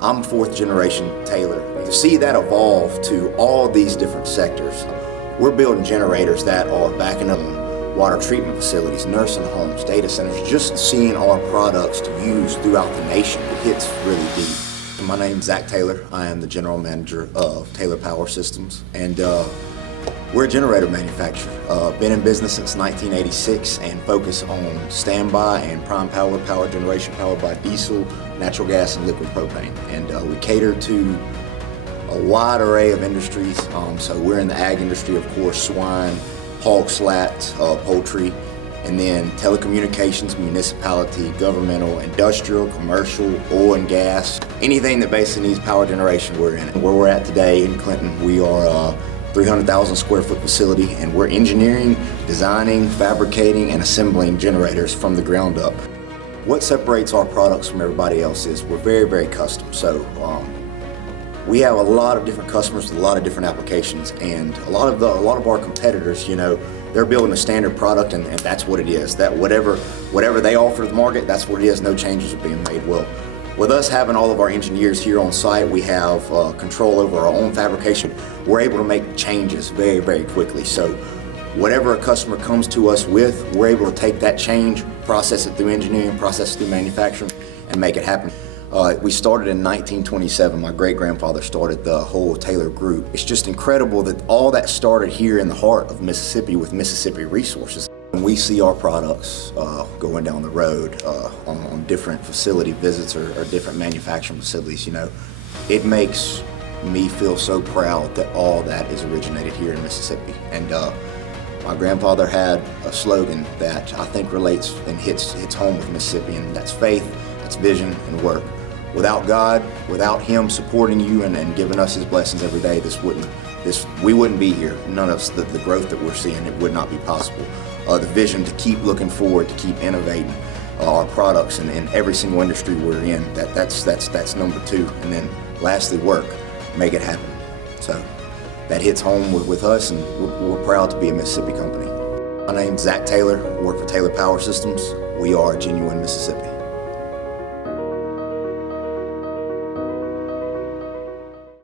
I'm fourth generation Taylor. To see that evolve to all these different sectors, we're building generators that are backing up water treatment facilities, nursing homes, data centers. Just seeing our products used throughout the nation, it hits really deep. My name's Zach Taylor. I am the general manager of Taylor Power Systems, and we're a generator manufacturer. Been in business since 1986 and focus on standby and prime power generation powered by diesel, natural gas, and liquid propane. And we cater to a wide array of industries. So we're in the ag industry, of course, swine, hog slats, poultry, and then telecommunications, municipality, governmental, industrial, commercial, oil and gas, anything that basically needs power generation, we're in it. Where we're at today in Clinton, we are 300,000 square foot facility, and we're engineering, designing, fabricating, and assembling generators from the ground up. What separates our products from everybody else is we're very, very custom. So we have a lot of different customers with a lot of different applications, and a lot of our competitors, you know, they're building a standard product, and that's what it is. That whatever they offer to the market, that's what it is. No changes are being made. Well, with us having all of our engineers here on site, we have control over our own fabrication. We're able to make changes very, very quickly. So whatever a customer comes to us with, we're able to take that change, process it through engineering, process it through manufacturing, and make it happen. We started in 1927. My great-grandfather started the whole Taylor Group. It's just incredible that all that started here in the heart of Mississippi with Mississippi Resources. When we see our products going down the road on different facility visits or different manufacturing facilities, you know, it makes me feel so proud that all that is originated here in Mississippi. And my grandfather had a slogan that I think relates and hits home with Mississippi, and that's faith, that's vision, and work. Without God, without Him supporting you and giving us His blessings every day, we wouldn't be here. None of us, the growth that we're seeing, it would not be possible. The vision to keep looking forward, to keep innovating our products in every single industry we're in, that's number two. And then lastly, work, make it happen. So that hits home with us, and we're proud to be a Mississippi company. My name's Zach Taylor. I work for Taylor Power Systems. We are genuine Mississippi.